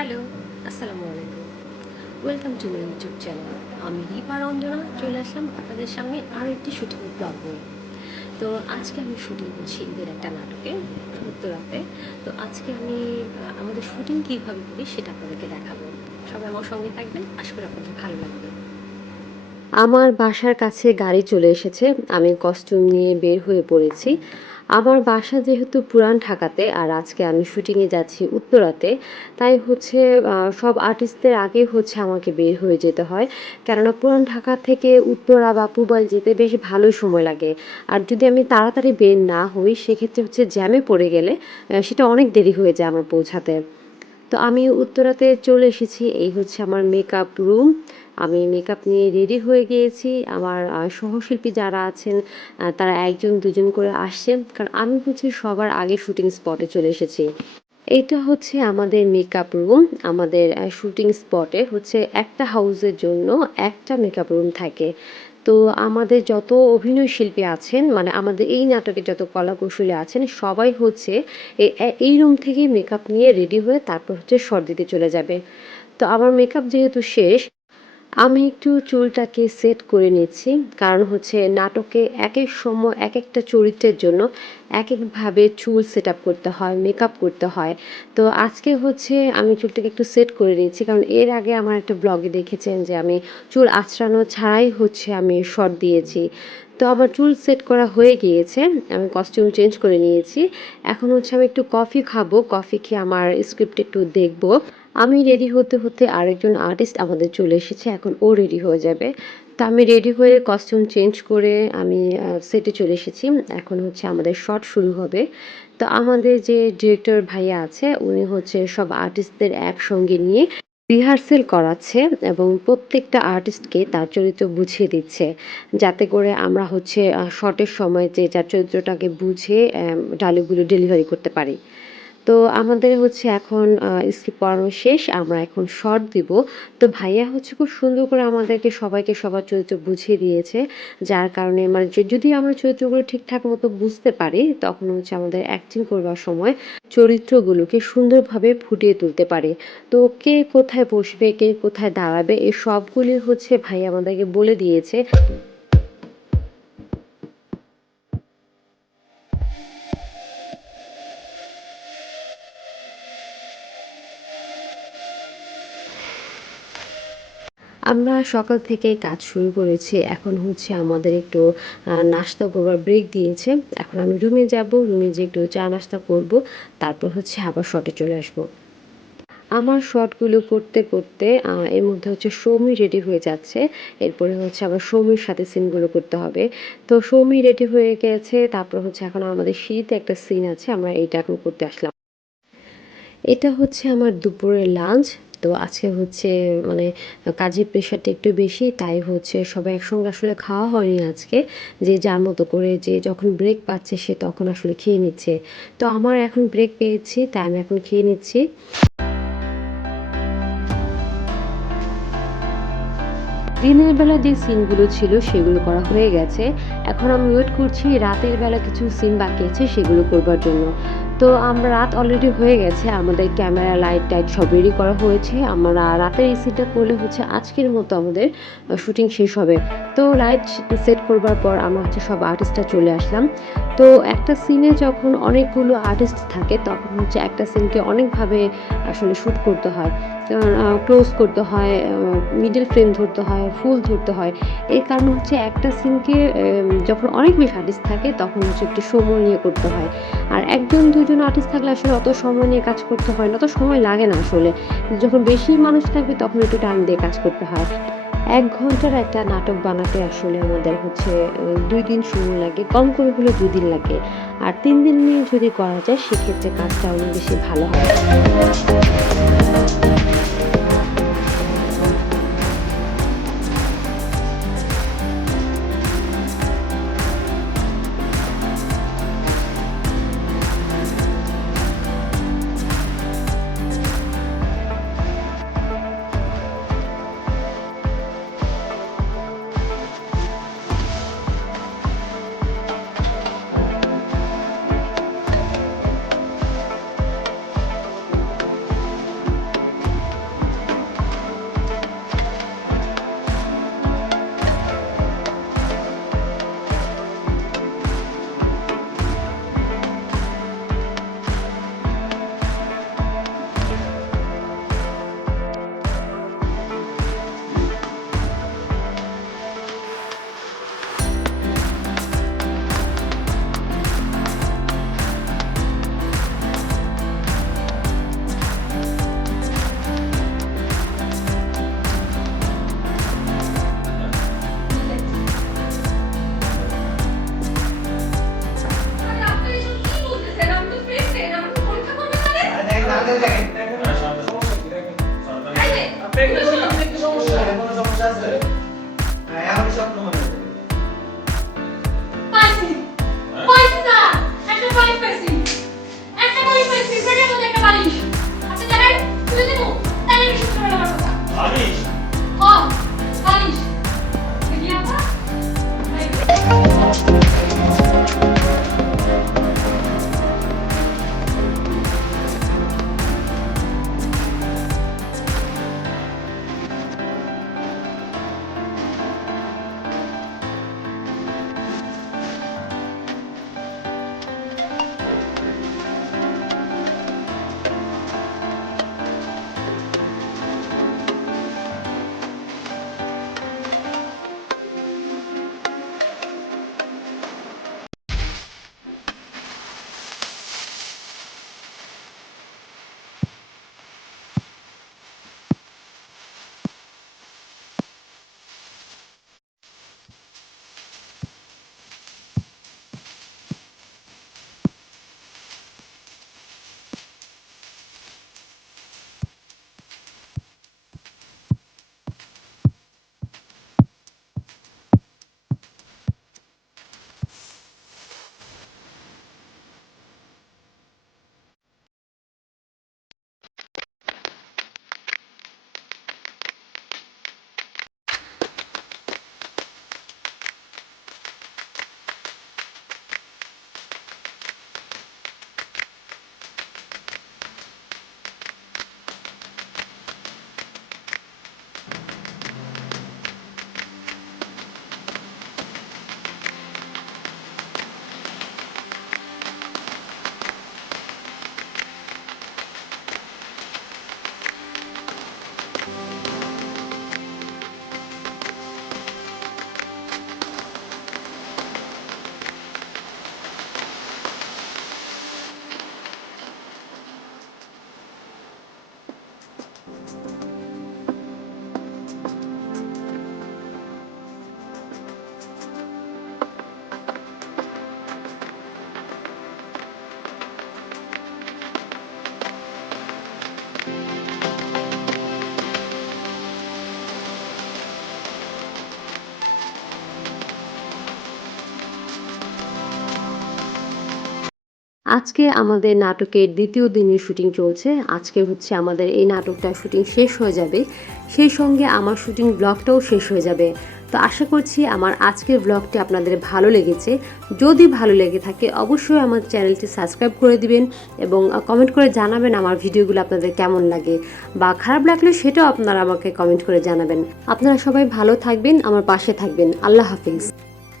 Hello, আসসালামু আলাইকুম। Welcome to my YouTube channel. আমি রিপা রঞ্জনা চলে আসলাম আপনাদের সামনে আরও একটি শুটিং ব্লগ নিয়ে। তো আজকে আমি শুটিং করছি ঈদের একটা নাটকে উত্তরাতে। তো আজকে আমি আমাদের শুটিং কীভাবে করি সেটা আপনাদেরকে দেখাবো। সবাই আমার সঙ্গে থাকবেন, আশা করি আপনাদের ভালো লাগবে। আমার বাসার কাছে গাড়ি চলে এসেছে। আমি কস্টিউম নিয়ে বের হয়ে পড়েছি। আমার বাসা যেহেতু পুরান ঢাকাতে আর আজকে আমি শুটিংয়ে যাচ্ছি উত্তরাতে, তাই হচ্ছে সব আর্টিস্টদের আগে হচ্ছে আমাকে বের হয়ে যেতে হয়। কেননা পুরান ঢাকা থেকে উত্তরা বা পূবাল যেতে বেশ ভালোই সময় লাগে। আর যদি আমি তাড়াতাড়ি বের না হই সেক্ষেত্রে হচ্ছে জ্যামে পড়ে গেলে সেটা অনেক দেরি হয়ে যায় আমার পৌঁছাতে। তো আমি উত্তরাতে চলে এসেছি। এই হচ্ছে আমার মেকআপ রুম। আমি মেকআপ নিয়ে রেডি হয়ে গিয়েছি। আমার সহশিল্পী যারা আছেন তারা ১ জন ২ জন করে আসছেন। কারণ আমি হচ্ছে সবার আগে শুটিং স্পটে চলে এসেছি। এইটা হচ্ছে আমাদের মেকআপ রুম। আমাদের শুটিং স্পটে হচ্ছে একটা হাউসের জন্য একটা মেকআপ রুম থাকে। তো আমাদের যত অভিনয় শিল্পী আছেন মানে আমাদের এই নাটকে যত কলাকুশলী আছেন সবাই হচ্ছে এই রুম থেকেই মেকআপ নিয়ে রেডি হয়ে তারপর হচ্ছে শট দিতে চলে যাবে। তো আমার মেকআপ যেহেতু শেষ, আমি একটু চুলটাকে সেট করে নিচ্ছি। কারণ হচ্ছে নাটকে একেক সময় একেকটা চরিত্রের জন্য একেকভাবে চুল সেটআপ করতে হয়, মেকআপ করতে হয়। তো আজকে হচ্ছে আমি চুলটাকে একটু সেট করে নিচ্ছি। কারণ এর আগে আমার একটা ব্লগে দেখেছেন যে আমি চুল আঁচড়ানো ছাড়াই হচ্ছে আমি শট দিয়েছি। তো আমার চুল সেট করা হয়ে গিয়েছে। আমি কস্টিউম চেঞ্জ করে নিয়েছি। এখন হচ্ছে আমি একটু কফি খাবো। কফি খেয়ে আমার স্ক্রিপ্ট একটু দেখব। আমি রেডি হতে, হতে আরেকজন আর্টিস্ট আমাদের চলে এসেছে। এখন ও রেডি হয়ে যাবে। তো আমি রেডি হয়ে কস্টিউম চেঞ্জ করে আমি সেটে চলে এসেছি। এখন হচ্ছে আমাদের শট শুরু হবে। তো আমাদের যে ডিরেক্টর ভাইয়া আছে উনি হচ্ছে সব আর্টিস্টদের একসঙ্গে নিয়ে রিহার্সেল করাচ্ছে এবং প্রত্যেকটা আর্টিস্টকে তার চরিত্র বুঝিয়ে দিচ্ছে। যাতে করে আমরা হচ্ছে শটের সময় যে যার চরিত্রটাকে বুঝে ডায়লগগুলো ডেলিভারি করতে পারি। তো আমাদের হচ্ছে এখন স্ক্রিপ্ট পড়ানো শেষ। আমরা এখন শর্ট দিব। তো ভাইয়া হচ্ছে খুব সুন্দর করে আমাদেরকে সবাইকে সবার চরিত্র বুঝিয়ে দিয়েছে। যার কারণে মানে যদি আমরা চরিত্রগুলো ঠিকঠাক মতো বুঝতে পারি, তখন হচ্ছে আমাদের অ্যাক্টিং করবার সময় চরিত্রগুলোকে সুন্দরভাবে ফুটিয়ে তুলতে পারি। তো কে কোথায় বসবে, কে কোথায় দাঁড়াবে এই সবগুলি হচ্ছে ভাইয়া আমাদেরকে বলে দিয়েছে। আমরা সকাল থেকেই কাজ শুরু করেছি। এখন হচ্ছে আমাদের একটু নাস্তা করবার ব্রেক দিয়েছে। এখন আমি রুমে যাব। রুমে যেয়ে একটু চা নাস্তা করব। তারপর হচ্ছে আবার শটে চলে আসব। আমার শটগুলো করতে, করতে এর মধ্যে হচ্ছে সৌমি রেডি হয়ে যাচ্ছে। এরপরে হচ্ছে আবার সৌমির সাথে সিনগুলো করতে হবে। তো সৌমি রেডি হয়ে গেছে। তারপর হচ্ছে এখন আমাদের সিঁড়িতে একটা সিন আছে। আমরা এইটা এখন করতে আসলাম। এটা হচ্ছে আমার দুপুরের লাঞ্চ। তো আজকে হচ্ছে মানে কাজের প্রেশারটা একটু বেশি। তাই হচ্ছে সবাই একসঙ্গে আসলে খাওয়া হয়নি আজকে। যে যার মতো করে যে যখন ব্রেক পাচ্ছে সে তখন আসলে খেয়ে নিচ্ছে। তো আমার এখন ব্রেক পেয়েছি তাই আমি এখন খেয়ে নিচ্ছি। দিনের বেলা যে সিনগুলো ছিল সেগুলো করা হয়ে গেছে। এখন আমি ওয়েট করছি রাতের বেলা কিছু সিন বাকি আছে সেগুলো করবার জন্য। তো আমরা রাত অলরেডি হয়ে গেছে। আমাদের ক্যামেরা, লাইট-টাইট সব রেডি করা হয়েছে। আমরা রাতের এই সিনটা করলে হচ্ছে আজকের মতো আমাদের শুটিং শেষ হবে। তো লাইট সেট করবার পর আমরা হচ্ছে সব আর্টিস্টরা চলে আসলাম। তো একটা সিনে যখন অনেকগুলো আর্টিস্ট থাকে তখন হচ্ছে একটা সিনকে অনেকভাবে আসলে শুট করতে হয়। যেমন ক্লোজ করতে হয়, মিডল ফ্রেম ধরতে হয়, ফুল ধরতে হয়। এর কারণ হচ্ছে একটা সিনকে যখন অনেক বেশি আর্টিস্ট থাকে তখন হচ্ছে একটু সময় নিয়ে করতে হয়। আর ১ জন ২ জন আর্টিস্ট থাকলে আসলে অত সময় নিয়ে কাজ করতে হয় না, অত সময় লাগে না আসলে। যখন বেশি মানুষ থাকবে তখন একটু টাইম দিয়ে কাজ করতে হয়। ১ ঘন্টার একটা নাটক বানাতে আসলে আমাদের হচ্ছে ২ দিন সময় লাগে। কম করে হলেও ২ দিন লাগে। আর ৩ দিন নিয়ে যদি করা যায় সেক্ষেত্রে কাজটা অনেক বেশি ভালো হয়। আজকে আমাদের নাটকের দ্বিতীয় দিনের শুটিং চলছে। আজকে হচ্ছে আমাদের এই নাটকটার শুটিং শেষ হয়ে যাবে, সেই সঙ্গে আমার শুটিং ব্লগটাও শেষ হয়ে যাবে। তো আশা করছি আমার আজকের ব্লগটি আপনাদের ভালো লেগেছে। যদি ভালো লেগে থাকে অবশ্যই আমার চ্যানেলটি সাবস্ক্রাইব করে দিবেন এবং কমেন্ট করে জানাবেন আমার ভিডিওগুলো আপনাদের কেমন লাগে, বা খারাপ লাগলে সেটাও আপনারা আমাকে কমেন্ট করে জানাবেন। আপনারা সবাই ভালো থাকবেন, আমার পাশে থাকবেন। আল্লাহ হাফিজ।